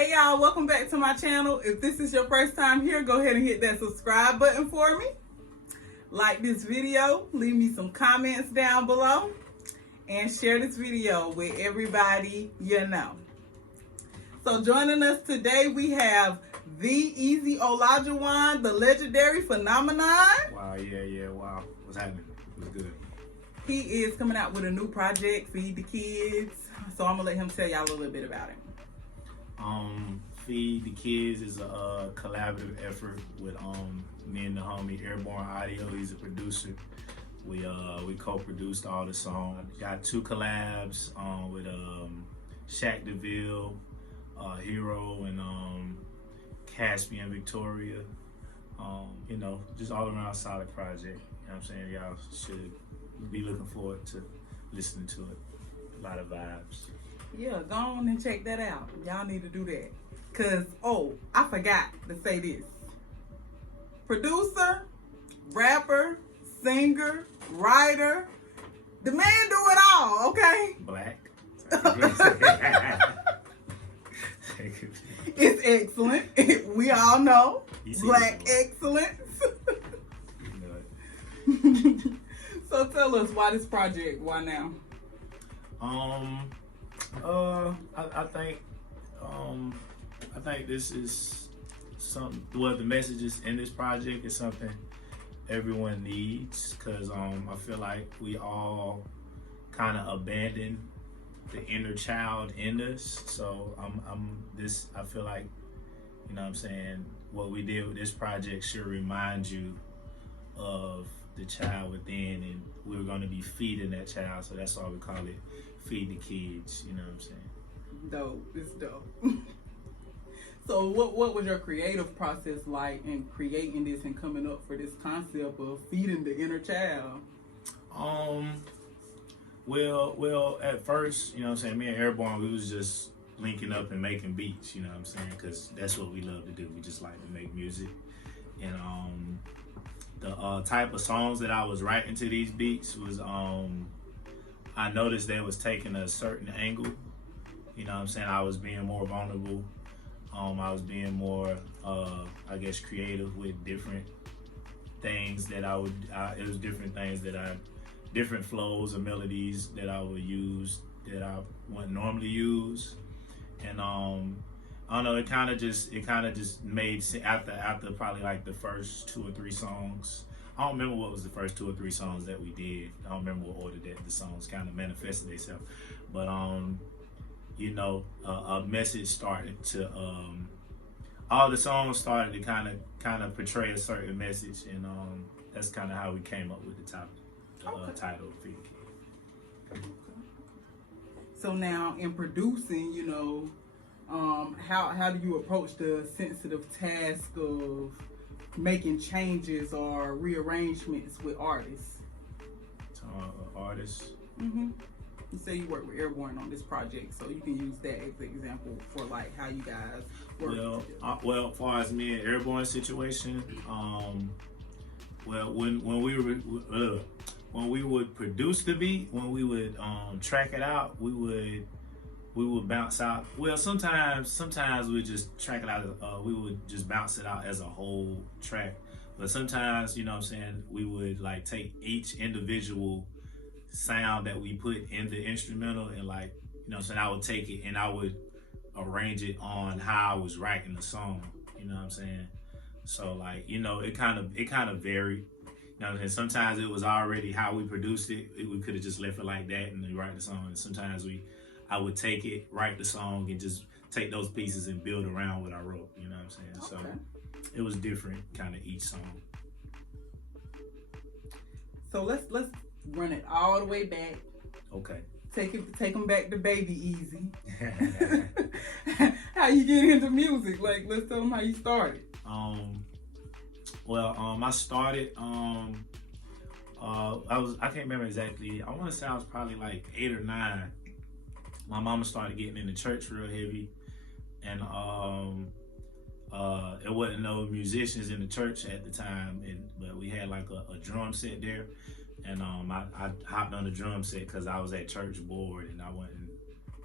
Hey y'all, welcome back to my channel. If this is your first time here, go ahead and hit that subscribe button for me. Like this video, leave me some comments down below, and share this video with everybody you know. So joining us today, we have the Eezy Olah, the legendary phenomenon. Wow, wow. What's happening? What's good? He is coming out with a new project, Feed the Kids. So I'm gonna let him tell y'all a little bit about it. Feed the Kids is a collaborative effort with me and the homie Airborne Audio. He's a producer. We co-produced all the songs. Got 2 collabs with Shaq DeVille, Hero, and Caspian Victoria. You know, just all around solid project. You know what I'm saying? Y'all should be looking forward to listening to it. A lot of vibes. Yeah, go on and check that out. Y'all need to do that. Cause, oh, I forgot to say this. Producer, rapper, singer, writer, the man do it all, okay? Black. It's excellent. We all know. Black excellence. So tell us, why this project? Why now? I think this is something. Well, the messages in this project is something everyone needs, because I feel like we all kind of abandon the inner child in us. So I feel like, you know what I'm saying, what we did with this project should remind you of the child within, and we're going to be feeding that child. So that's why we call it Feed the Kids. You know what I'm saying? Dope. It's dope. So what was your creative process like in creating this and coming up for this concept of feeding the inner child? Well, at first, you know what I'm saying, me and Airborne, we was just linking up and making beats, you know what I'm saying, because that's what we love to do. We just like to make music. And the type of songs that I was writing to these beats was, I noticed they was taking a certain angle. You know what I'm saying? I was being more vulnerable. I was being more, I guess, creative with different things that it was different things that different flows or melodies that I would use that I wouldn't normally use. And I don't know, it kind of just made sense after probably like the first 2 or 3 songs. I don't remember what was the first 2 or 3 songs that we did. I don't remember what order that the songs kind of manifested themselves. But you know, a message started to all the songs started to kind of portray a certain message, and that's kind of how we came up with the title of Feed the Kid. So now in producing, you know, how do you approach the sensitive task of making changes or rearrangements with artists? Artists. Mm-hmm. You say you work with Airborne on this project, so you can use that as an example for like how you guys work together. Well, as far as me and Airborne situation, well, when we would produce the beat, when we would track it out, we would bounce out. Well, sometimes we just track it out. We would just bounce it out as a whole track. But sometimes, you know what I'm saying, we would like take each individual sound that we put in the instrumental and, like, you know what I'm saying, I would take it and I would arrange it on how I was writing the song. You know what I'm saying? So, like, you know, it kind of varied. You know what I'm saying? Sometimes it was already how we produced it. We could have just left it like that and then write the song. And sometimes I would take it, write the song, and just take those pieces and build around what I wrote. You know what I'm saying? Okay. So it was different kind of each song. So let's run it all the way back. Okay. Take them back to Baby Eezy. How you get into music? Like, let's tell them how you started. I started. I can't remember exactly. I want to say I was probably like 8 or 9. My mama started getting into church real heavy, and it wasn't no musicians in the church at the time, but we had like a drum set there. And I hopped on the drum set because I was at church board and I wasn't,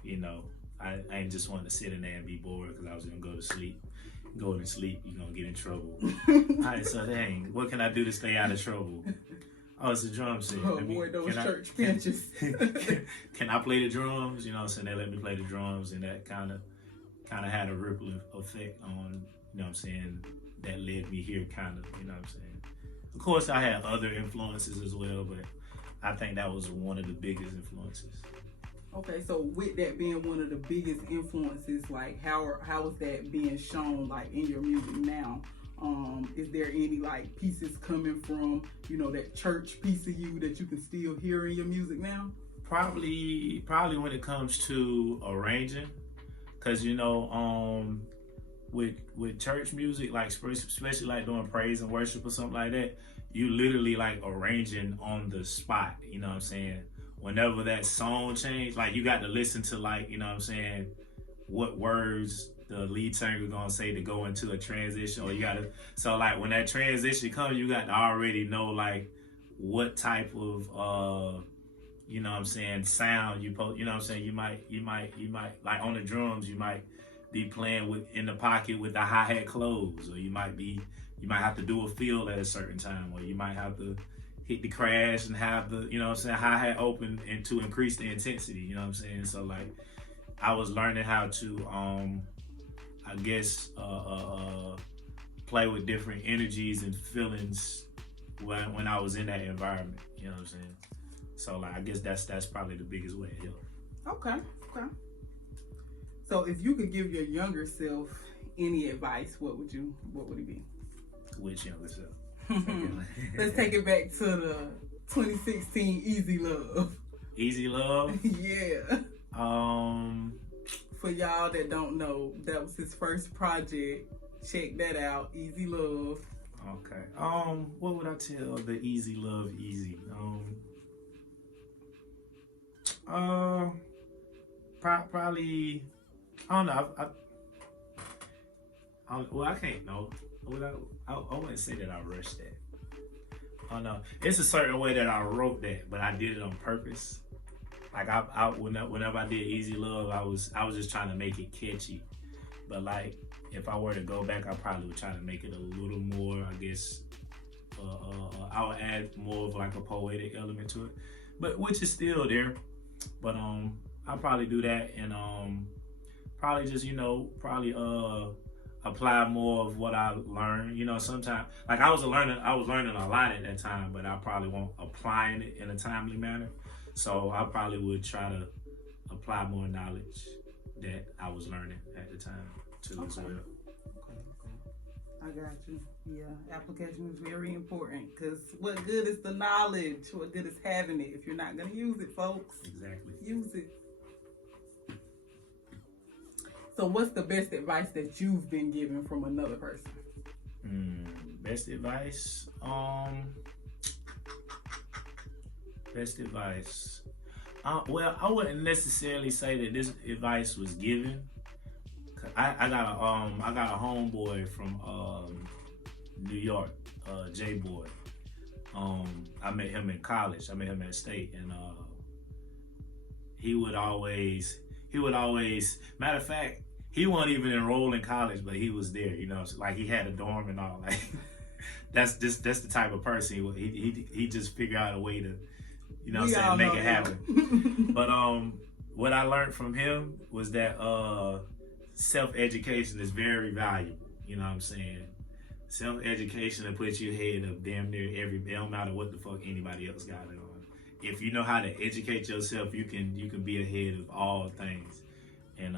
you know, I ain't just wanting to sit in there and be bored because I was gonna go to sleep. Going to sleep, you're gonna get in trouble. Alright, so dang, what can I do to stay out of trouble? Oh, it's a drum set. Avoid those church benches. Can I play the drums? You know what I'm saying? They let me play the drums, and that kind of had a ripple effect on, you know what I'm saying, that led me here kind of, you know what I'm saying. Of course, I had other influences as well, but I think that was one of the biggest influences. Okay, so with that being one of the biggest influences, like how is that being shown like in your music now? Is there any like pieces coming from, you know, that church piece of you that you can still hear in your music now? Probably when it comes to arranging, cause you know, with church music, like especially like doing praise and worship or something like that, you literally like arranging on the spot. You know what I'm saying? Whenever that song change, like you got to listen to like, you know what I'm saying, what words the lead singer gonna say to go into a transition, or you gotta, so like when that transition comes, you got to already know like what type of you know what I'm saying, sound you you know what I'm saying, you might like on the drums, you might be playing with in the pocket with the hi-hat closed, or you might have to do a fill at a certain time, or you might have to hit the crash and have the, you know what I'm saying, hi-hat open and to increase the intensity, you know what I'm saying? So like I was learning how to I guess play with different energies and feelings when I was in that environment, you know what I'm saying? So like I guess that's probably the biggest way it helped. Okay. So if you could give your younger self any advice, what would it be? Which younger self? Let's take it back to the 2016 Eezy Love. Eezy Love? Yeah. For y'all that don't know, that was his first project. Check that out, Eezy Love. Okay. What would I tell the Eezy Love Eezy? Probably, I don't know. Well, I can't know. I wouldn't say that I rushed that. I don't know. It's a certain way that I wrote that, but I did it on purpose. Like whenever I did Eezy Love, I was just trying to make it catchy. But like if I were to go back, I probably would try to make it a little more, I guess. I would add more of like a poetic element to it, but which is still there. But I'll probably do that, and probably just, you know, apply more of what I learned. You know, sometimes like I was learning a lot at that time, but I probably won't applying it in a timely manner. So I probably would try to apply more knowledge that I was learning at the time too, as well. I got you. Yeah, application is very important, because what good is the knowledge? What good is having it if you're not going to use it, folks? Exactly. Use it. So what's the best advice that you've been given from another person? Best advice? Best advice. Well, I wouldn't necessarily say that this advice was given. I got a homeboy from New York, J-Boy. I met him in college. I met him at State, and he would always. Matter of fact, he wasn't even enrolled in college, but he was there. You know, like he had a dorm and all. Like that's the type of person he just figured out a way to, you know, make it happen. But what I learned from him was that self-education is very valuable. You know what I'm saying? Self-education will put you ahead of damn near it don't matter what the fuck anybody else got it on. If you know how to educate yourself, you can be ahead of all things. And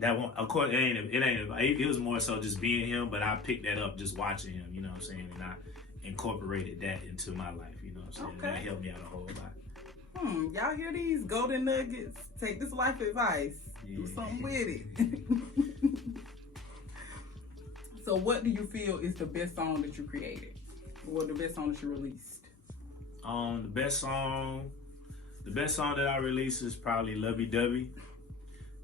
that one, of course, it was more so just being him, but I picked that up just watching him, you know what I'm saying? And I incorporated that into my life, you know what I'm saying? Okay. That helped me out a whole lot. Y'all hear these golden nuggets? Take this life advice. Yeah. Do something with it. So what do you feel is the best song that you created? Or the best song that you released? The best song that I released is probably Lovey Dovey,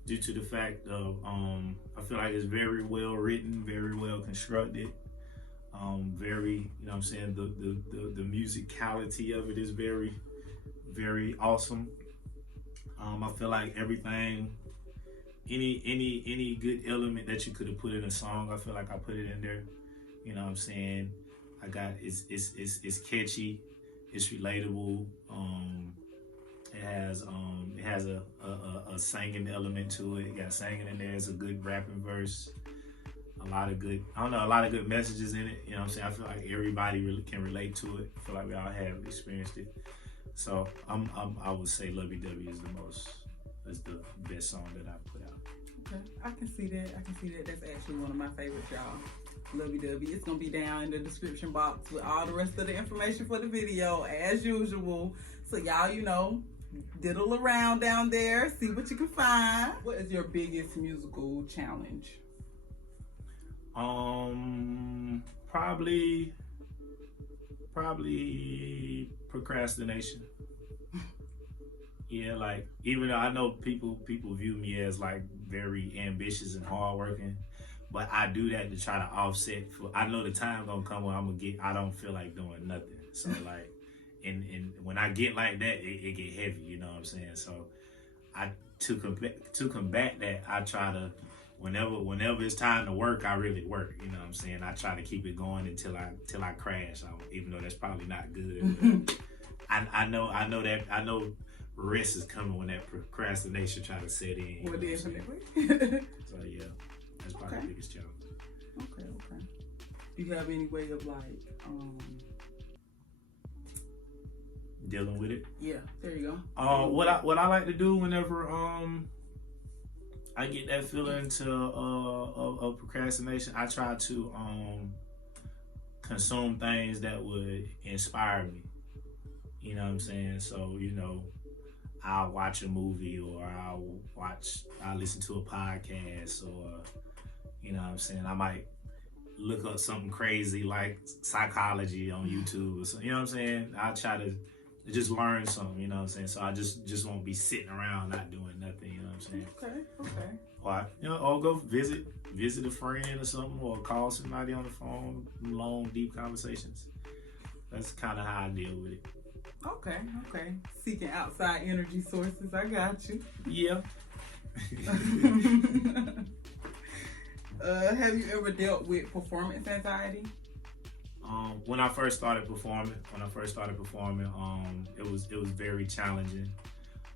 due to the fact of I feel like it's very well written, very well constructed, very, you know what I'm saying, the musicality of it is very, very awesome. I feel like everything, any good element that you could have put in a song, I feel like I put it in there. You know what I'm saying? I got it's catchy, it's relatable. It has a singing element to it. It got singing in there. It's a good rapping verse. A lot of good messages in it. You know what I'm saying? I feel like everybody really can relate to it. I feel like we all have experienced it. So I would say Lovey Dovey is the best song that I've put out. Okay, I can see that. That's actually one of my favorites, y'all. Lovey Dovey. It's gonna be down in the description box with all the rest of the information for the video as usual. So y'all, diddle around down there, see what you can find. What is your biggest musical challenge? Probably procrastination. Yeah, like even though I know people view me as like very ambitious and hardworking, but I do that to try to offset. I know the time gonna come when I don't feel like doing nothing. So like, and when I get like that, it get heavy. You know what I'm saying? So to combat that, I try to whenever it's time to work, I really work. You know what I'm saying? I try to keep it going until I crash. Even though that's probably not good. I know rest is coming when that procrastination try to set in. Well, definitely. So yeah, that's probably the biggest challenge. Okay. Do you have any way of dealing with it? Yeah, there you go. What I like to do whenever I get that feeling of procrastination, I try to consume things that would inspire me. You know what I'm saying? So I'll watch a movie, or I'll listen to a podcast, or you know what I'm saying, I might look up something crazy like psychology on YouTube or something. You know what I'm saying? I try to just learn something, you know what I'm saying? So I just won't be sitting around not doing nothing, you know what I'm saying? Okay. Or go visit a friend or something, or call somebody on the phone, long, deep conversations. That's kind of how I deal with it. Okay. Seeking outside energy sources. I got you. Yeah. Have you ever dealt with performance anxiety? When I first started performing, it was very challenging.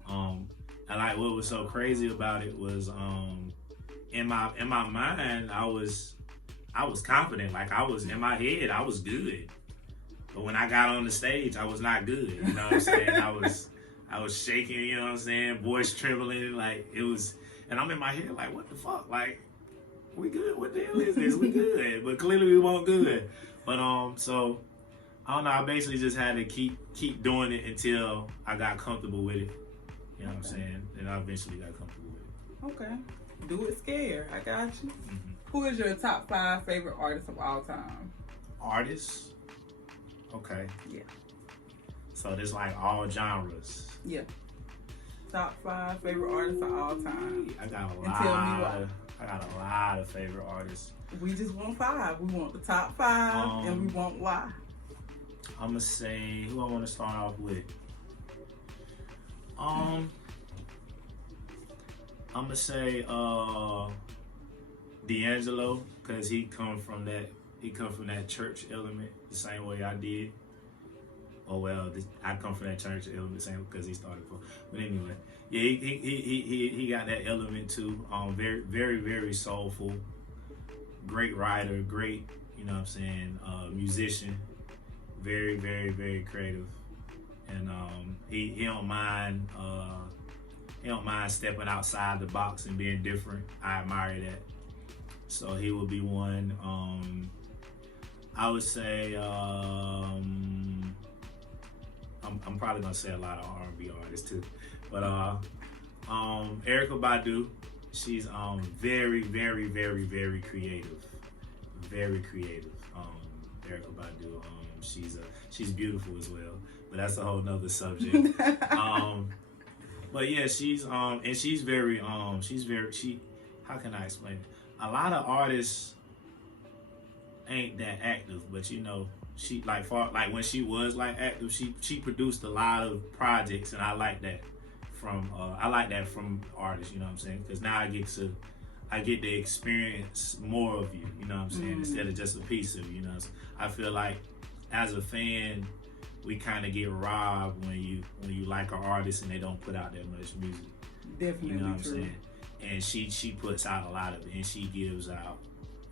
And like what was so crazy about it was, in my mind, I was confident. Like I was in my head, I was good. But when I got on the stage, I was not good. You know what I'm saying? I was shaking, you know what I'm saying? Voice trembling, like it was, and I'm in my head like, what the fuck? Like, we good? What the hell is this? We good. But clearly we weren't good. But so I don't know, I basically just had to keep doing it until I got comfortable with it. You know what I'm saying? And I eventually got comfortable with it. Okay. Do it scared. I got you. Mm-hmm. Who is your top 5 favorite artists of all time? Artists? Okay. Yeah. So there's like all genres. Yeah. Top 5 favorite artists of all time. I got a lot of favorite artists. We just want 5. We want the top 5, and we want why. I'm gonna say, who I want to start off with. I'm gonna say D'Angelo, because he come from that church element the same way I did. Oh well, I come from that church element the same because he started from. But anyway, yeah, he got that element too. Very, very, very soulful. Great writer, great, you know what I'm saying, musician. Very, very, very creative. And he don't mind stepping outside the box and being different. I admire that. So he would be one. I would say I'm probably gonna say a lot of R&B artists too, but Erykah Badu, she's very, very, very, very creative, very creative. Erykah Badu, she's beautiful as well, but that's a whole nother subject. But yeah, she's how can I explain it? A lot of artists ain't that active, but she when she was like active, she produced a lot of projects, and I like that from I like that from artists, you know what I'm saying? Because now I get to experience more of you, you know what I'm saying, instead of just a piece of you know. I feel like as a fan, we kind of get robbed when you like an artist and they don't put out that much music. Definitely you know what I'm true. saying? And she puts out a lot of it, and she gives out,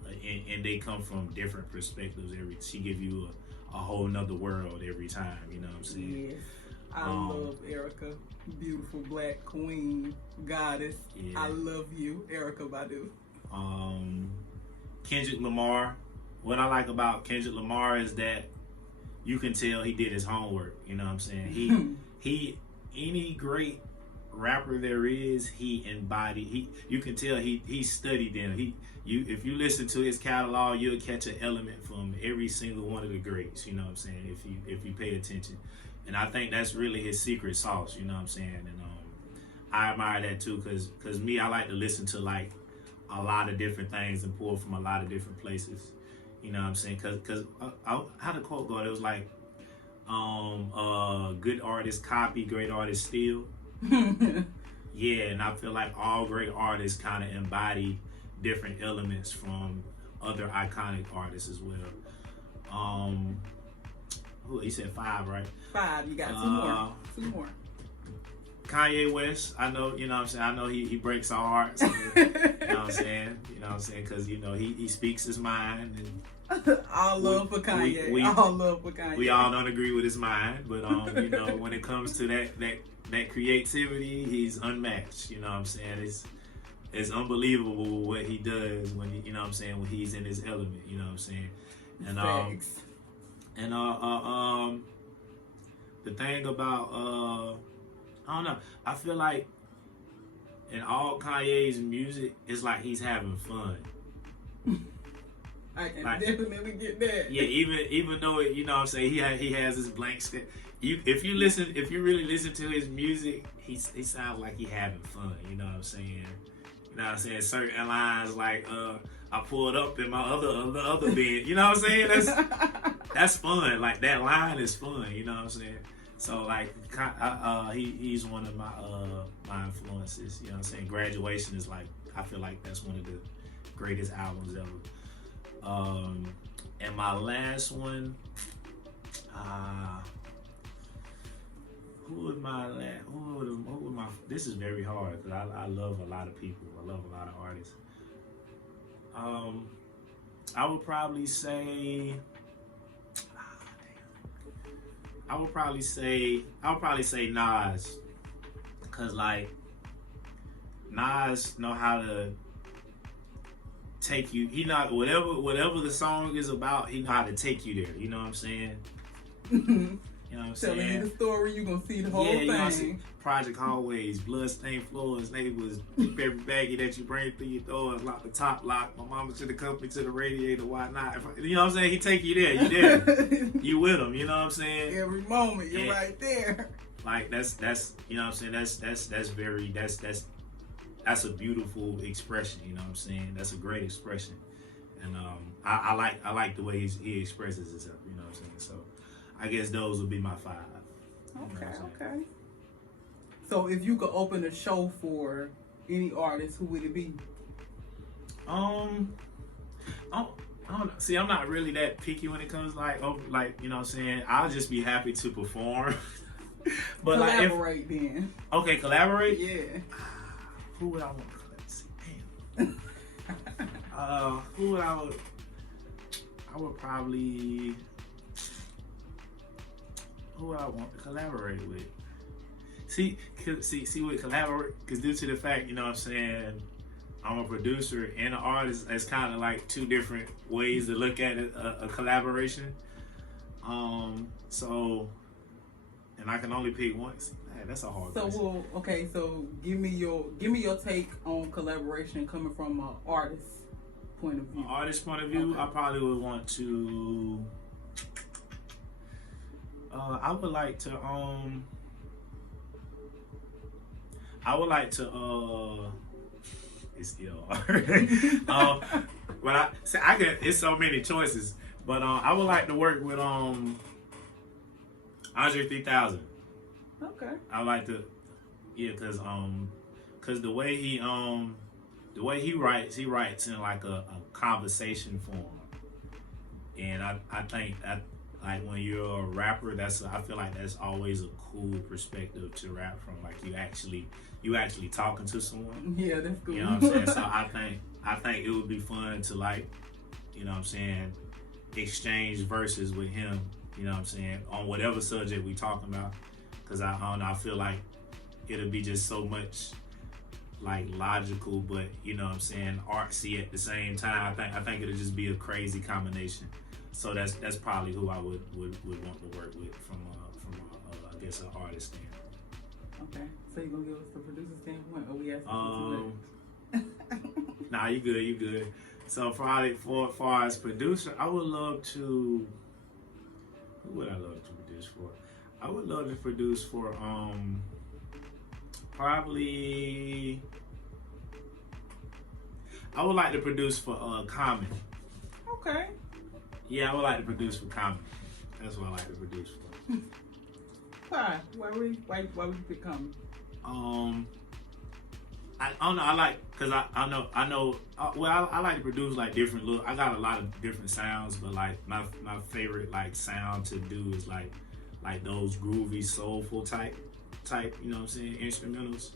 and they come from different perspectives. She give you a whole nother world every time. You know what I'm saying? Yes, I love Erica, beautiful black queen, goddess. Yeah. I love you, Erykah Badu. Kendrick Lamar. What I like about Kendrick Lamar is that you can tell he did his homework. You know what I'm saying? He any great rapper there is, he embodied. You can tell he studied them. If you listen to his catalog, you'll catch an element from every single one of the greats. You know what I'm saying? If you pay attention, and I think that's really his secret sauce. You know what I'm saying? And I admire that too, cause me, I like to listen to like a lot of different things and pull from a lot of different places. You know what I'm saying? Cause how the quote go? It was like, good artists copy, great artists steal. Yeah, and I feel like all great artists kind of embody different elements from other iconic artists as well. He said 5, right? 5. You got 2 more. 2 more. Kanye West, I know, you know what I'm saying? I know he breaks our hearts. You know what I'm saying? You know what I'm saying? Because, you know, he speaks his mind. And all love for Kanye. All love for Kanye. We all don't agree with his mind, but, you know, when it comes to that creativity, he's unmatched. You know what I'm saying? It's unbelievable what he does when you know what I'm saying, when he's in his element. You know what I'm saying? And the thing about I don't know. I feel like in all Kanye's music, it's like he's having fun. I can definitely get that. Yeah, even though you know what I'm saying, he has this blank stare. If you really listen to his music, he sounds like he having fun. You know what I'm saying? You know what I'm saying? Certain lines like I pulled up in my other bed. You know what I'm saying? That's fun. Like that line is fun. You know what I'm saying? So like he's one of my influences. You know what I'm saying? Graduation is like, I feel like that's one of the greatest albums ever. And my last one, who would my this is very hard because I love a lot of people. I love a lot of artists. I would probably say Nas, cause like Nas know how to take you. He not whatever the song is about. He know how to take you there. You know what I'm saying? You know what I'm saying? Telling you the story, you gonna see the whole thing. You gonna see Project Hallways, Bloodstained Floors, Neighbors, keep every baggie that you bring through your doors, lock the top lock. My mama should have come me to the radiator, why not? You know what I'm saying? He take you there, you there, you with him. You know what I'm saying? Every moment, you're right there. Like that's you know what I'm saying? That's a beautiful expression. You know what I'm saying? That's a great expression, and I like the way he expresses himself. You know what I'm saying? So I guess those would be my 5. Okay. So if you could open a show for any artist, who would it be? I don't know. See, I'm not really that picky when it comes like you know what I'm saying. I'll just be happy to perform. But collaborate then. Okay, collaborate. Yeah. Who would I want to collaborate? Damn. Who would I would probably. Who would I want to collaborate with? See, with collaborate, because due to the fact, you know what I'm saying, I'm a producer and an artist, it's kind of like 2 different ways to look at it, a collaboration. So, and I can only pick one. Man, that's a hard question. So, okay, so give me your take on collaboration coming from an artist's point of view. Artist point of view, okay. I probably would want to. I would like to it's still hard. But it's so many choices. But I would like to work with Andre 3000. Okay. I like to Yeah, cause the way he writes in like a conversation form, and I think that like when you're a rapper, I feel like that's always a cool perspective to rap from. Like you actually talking to someone. Yeah, that's cool. You know what I'm saying? So I think it would be fun to like, you know what I'm saying, exchange verses with him. You know what I'm saying, on whatever subject we talking about. Cause I don't know, I feel like it'll be just so much like logical, but you know what I'm saying, artsy at the same time. I think it'll just be a crazy combination. So that's probably who I would want to work with from I guess an artist standpoint. Okay, so you gonna give us the producer standpoint, or we asking Nah, you good. So for far as producer, I would love to. Who would I love to produce for? I would love to produce for probably. I would like to produce for Common. Okay. Yeah, I would like to produce for Common. That's what I like to produce for. Why? Why would you pick Common? I don't know. I like because I know. Well, I like to produce like different look. I got a lot of different sounds, but like my favorite like sound to do is like those groovy soulful type. You know what I'm saying? Instrumentals.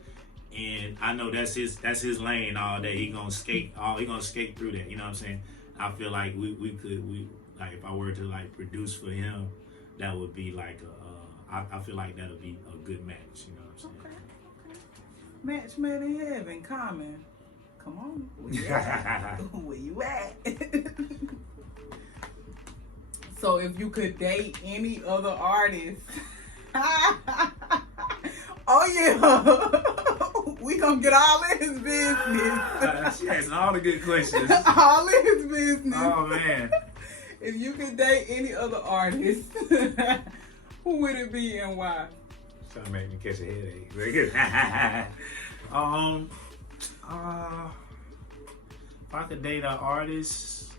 And I know that's his lane all day. He gonna skate through that. You know what I'm saying? I feel like we like if I were to like produce for him, that would be like I feel like that'll be a good match. You know what I'm saying? Okay. Match made in heaven, Common. Come on, where you at? Where you at? So if you could date any other artist, oh yeah, we gonna get all in his business. She asking all the good questions. All in his business. Oh man. If you could date any other artist, who would it be and why? Trying to make me catch a headache. Very good. If I could date an artist,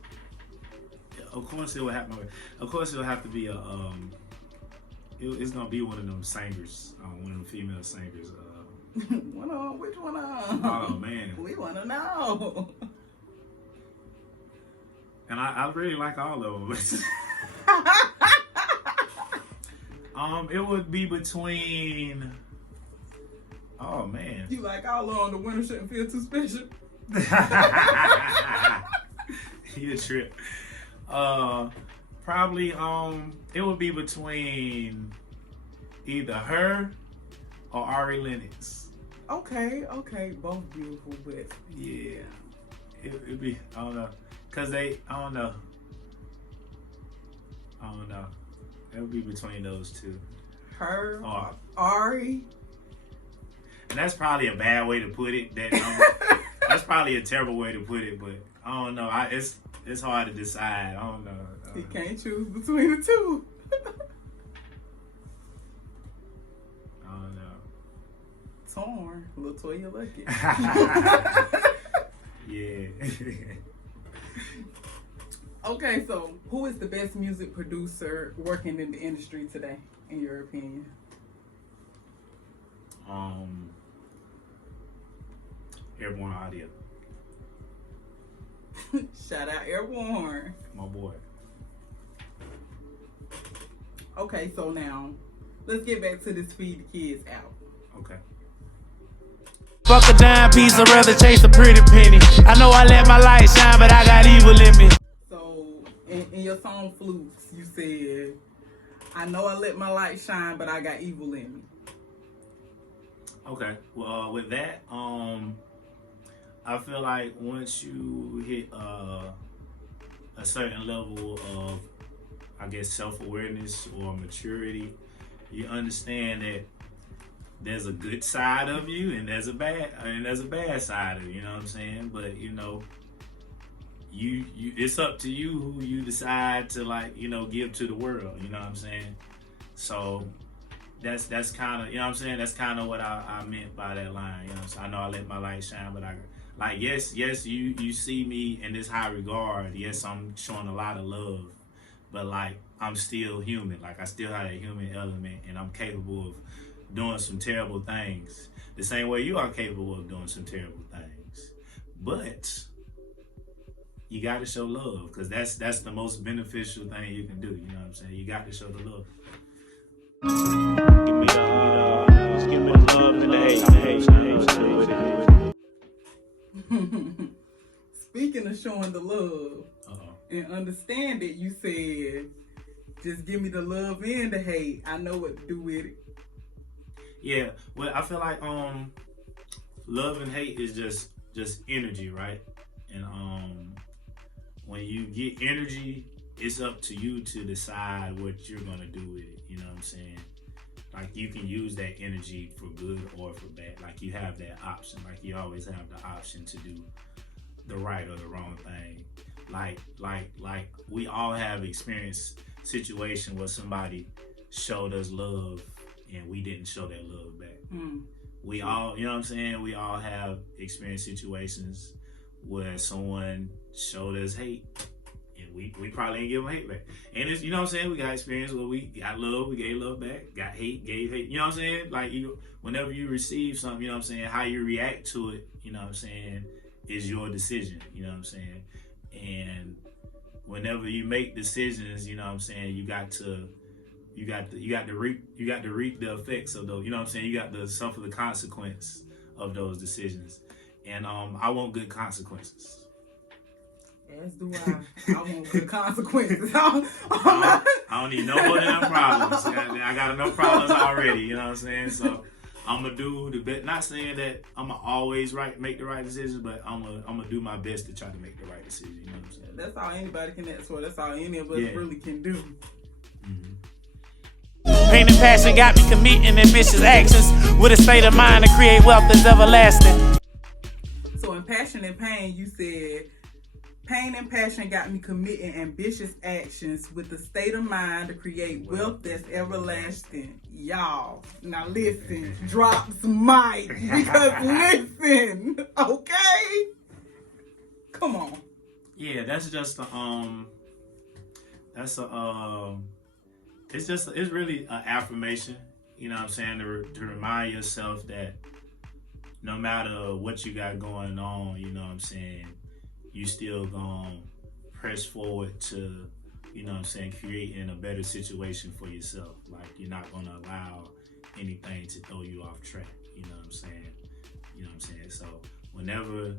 of course it would have. Of course it would have to be a. It's gonna be one of them singers, one of them female singers. Which one? Oh man, we wanna know. And I really like all of them. It would be between. Oh man. You like all on the winter shouldn't feel too special. You a trip. Probably it would be between either her or Ari Lennox. Okay, both beautiful, but Yeah. It'd be I don't know. Cause I don't know. It would be between those two. Her, Ari. And that's probably a bad way to put it. That's probably a terrible way to put it, but I don't know. It's hard to decide. I don't know. You can't choose between the two. I don't know. Torn. Latoya Lucky. Yeah. Okay, so who is the best music producer working in the industry today, in your opinion? Airborne Audio. Shout out Airborne. My boy. Okay, so now let's get back to this Feed the Kids out. Okay. Fuck a dime piece, I'd rather chase a pretty penny. I know I let my light shine, but I got evil in me. So, in your song Flukes, you said, I know I let my light shine, but I got evil in me. Okay. Well, with that, I feel like once you hit a certain level of, I guess, self-awareness or maturity, you understand that there's a good side of you and there's a bad side of you. You know what I'm saying? But you know, you it's up to you who you decide to give to the world. You know what I'm saying? So that's kind of, you know what I'm saying? That's kind of what I meant by that line. You know what I'm saying? I know I let my light shine, but yes, you see me in this high regard. Yes, I'm showing a lot of love, but like I'm still human. Like I still have that human element, and I'm capable of doing some terrible things. the same way you are capable of doing some terrible things. But you got to show love, because that's the most beneficial thing you can do. You know what I'm saying? You got to show the love. Give me just give me the love and the hate. Speaking of showing the love and understand it, you said, just give me the love and the hate. I know what to do with it. Yeah, well, I feel like love and hate is just energy, right? And when you get energy, it's up to you to decide what you're gonna do with it. You know what I'm saying? Like, you can use that energy for good or for bad. Like, you have that option. Like, you always have the option to do the right or the wrong thing. Like we all have experienced situation where somebody showed us love and we didn't show that love back. We all, you know what I'm saying? We all have experienced situations where someone showed us hate and we probably ain't give them hate back. And it's, you know what I'm saying? We got experience where we got love, we gave love back, got hate, gave hate. You know what I'm saying? Like, whenever you receive something, you know what I'm saying? How you react to it, you know what I'm saying, is your decision. You know what I'm saying? And whenever you make decisions, you know what I'm saying, you got to reap the effects of those. You know what I'm saying? You got to suffer the consequence of those decisions. And I want good consequences. As do I. I want good consequences. I don't need no more than enough problems. I got enough problems already. You know what I'm saying? So I'm gonna do the best. Not saying that I'm gonna always make the right decisions, but I'm gonna do my best to try to make the right decision. You know what I'm saying? That's all anybody can ask for. That's all any of us really can do. Pain and passion got me committing ambitious actions with a state of mind to create wealth that's everlasting. So in Passion and Pain, you said, pain and passion got me committing ambitious actions with the state of mind to create wealth that's everlasting. Y'all, now listen, drop some mic, because listen, okay? Come on. Yeah, that's just it's really an affirmation, you know what I'm saying, to remind yourself that no matter what you got going on, you know what I'm saying, you still gonna press forward to, you know what I'm saying, creating a better situation for yourself. Like, you're not gonna allow anything to throw you off track, you know what I'm saying? You know what I'm saying? So whenever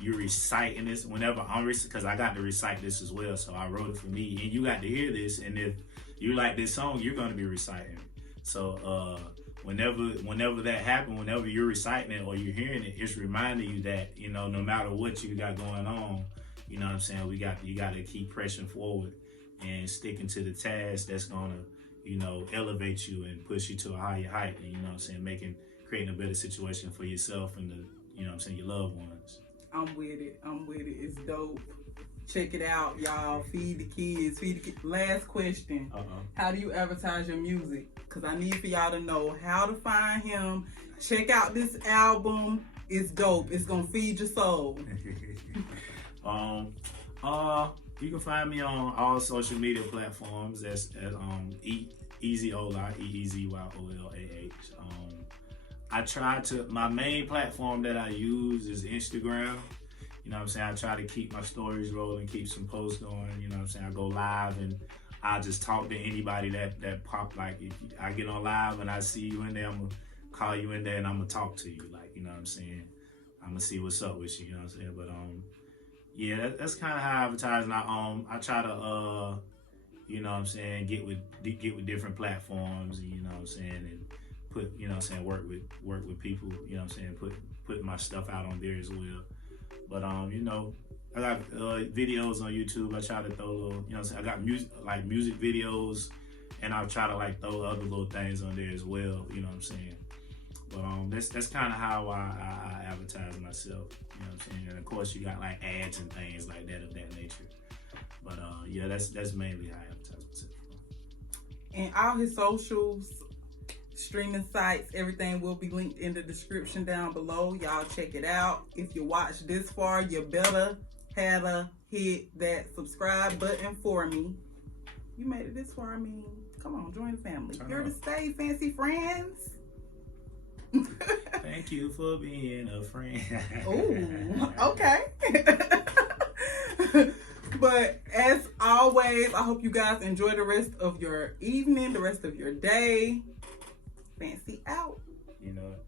you're reciting this, whenever because I got to recite this as well, so I wrote it for me, and you got to hear this, and if you like this song, you're gonna be reciting. So whenever that happens, whenever you're reciting it or you're hearing it, it's reminding you that, you know, no matter what you got going on, you know what I'm saying, you got to keep pressing forward and sticking to the task that's gonna, you know, elevate you and push you to a higher height, and, you know what I'm saying, creating a better situation for yourself and you know what I'm saying, your loved ones. I'm with it. It's dope. Check it out, y'all. Feed the kids. Last question. How do you advertise your music? Because I need for y'all to know how to find him. Check out this album. It's dope. It's going to feed your soul. You can find me on all social media platforms. That's at Eezy Olah, EEZYOLAH. My main platform that I use is Instagram. You know what I'm saying? I try to keep my stories rolling, keep some posts going. You know what I'm saying? I go live and I just talk to anybody that pop. Like, if I get on live and I see you in there, I'm gonna call you in there and I'm gonna talk to you. Like, you know what I'm saying? I'm gonna see what's up with you. You know what I'm saying? But yeah, that's kind of how I advertise. And I try to you know what I'm saying, get with different platforms, and, you know what I'm saying, and put, you know what I'm saying, work with people. You know what I'm saying? Put my stuff out on there as well. But you know, I got videos on YouTube. I try to throw little, you know what I'm saying, I got music videos, and I'll try to like throw other little things on there as well. You know what I'm saying? But that's kind of how I advertise myself. You know what I'm saying? And of course, you got like ads and things like that of that nature. But yeah, that's mainly how I advertise myself. And all his socials, streaming sites, everything will be linked in the description down below. Y'all check it out. If you watch this far, you better hit that subscribe button for me. You made it this far, I mean, come on, join the family. Here to stay, fancy friends. Thank Thank you for being a friend. Ooh, okay. But as always, I hope you guys enjoy the rest of your evening, the rest of your day. Fancy out. You know it.